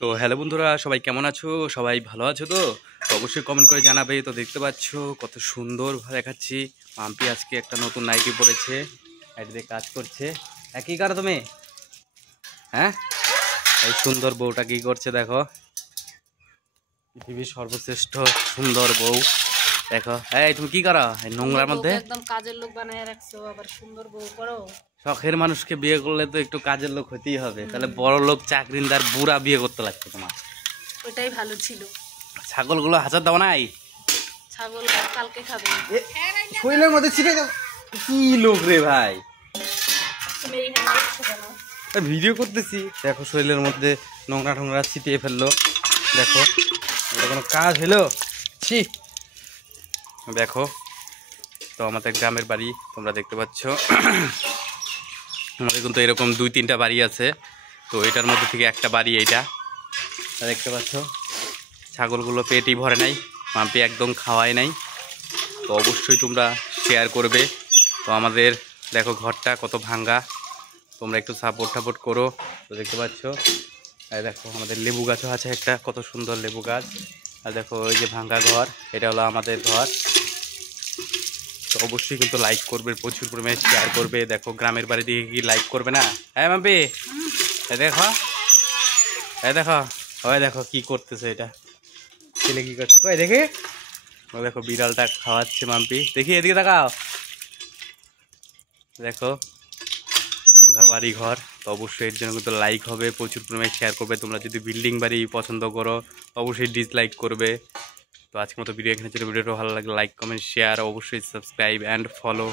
তো হ্যালো বন্ধুরা, সবাই কেমন আছো? সবাই ভালো আছো তো? তো অবশ্যই কমেন্ট করে জানাবে। তো দেখতে পাচ্ছ কত সুন্দর দেখাচ্ছি। মাম্পি আজকে একটা নতুন নাইটি পরেছে, নাইটিতে কাজ করছে। একই কারো তুমি, হ্যাঁ, এই সুন্দর বউটা কি করছে দেখো। পৃথিবীর সর্বশ্রেষ্ঠ সুন্দর বউ দেখো। এই তুমি কি করো এই নোংরার মধ্যে? একদম কাজের লোক বানায় রাখছো, আবার সুন্দর বউ করো। শখের মানুষকে বিয়ে করলে তো একটু কাজের লোক হতেই হবে, তাহলে বড় লোক চাকরিদার বুড়া বিয়ে করতে লাগছে তোমার। ওইটাই ভালো ছিল। ছাগলগুলো হাজার দাও নাই, ছাগল কালকে খাবে। শরীরের মধ্যে ছিটে যাও। কি লোক রে ভাই, তুমি এইখানে বসছো কেন? ভিডিও করতেছি দেখো, শরীরের মধ্যে নোংরা টোংরা ছিটিয়ে ফেললো। দেখো এটা কোনো কাজ হলো? ছি। দেখো, তো আমাদের গ্রামের বাড়ি তোমরা দেখতে পাচ্ছ। আমাদের কিন্তু এরকম 2-3টা বাড়ি আছে, তো এটার মধ্যে থেকে একটা বাড়ি এইটা দেখতে পাচ্ছ। ছাগলগুলো পেটই ভরে নাই, মাম্পি একদম খাওয়াই নাই। তো অবশ্যই তোমরা শেয়ার করবে। তো আমাদের দেখো ঘরটা কত ভাঙ্গা, তোমরা একটু সাপোর্ট করো। তো দেখতে পাচ্ছ, আর দেখো আমাদের লেবু গাছও আছে একটা, কত সুন্দর লেবু গাছ। আর দেখো ওই যে ভাঙ্গা ঘর, এটা হলো আমাদের ঘর। তো অবশ্যই কিন্তু লাইক করবে, প্রচুর পরিমাণে শেয়ার করবে। দেখো গ্রামের বাড়ি দিকে কি লাইক করবে না? হ্যাঁ মাম্পি, দেখো দেখো, ওই দেখো কি করতেছে এটা, ছেলে কি করছে ওই দেখে। ও দেখো বিড়ালটা খাওয়াচ্ছে মাম্পি, দেখি এদিকে তাকাও। দেখো ভাঙ্গা বাড়ি ঘর। তো অবশ্যই এর জন্য কিন্তু লাইক হবে, প্রচুর পরিমাণে শেয়ার করবে। তোমরা যদি বিল্ডিং বাড়ি পছন্দ করো অবশ্যই ডিসলাইক করবে। তো আজকের মতো ভিডিও এখানে ছিল। ভিডিওটা ভালো লাগলে লাইক, কমেন্ট, শেয়ার, অবশ্যই সাবস্ক্রাইব অ্যান্ড ফলো।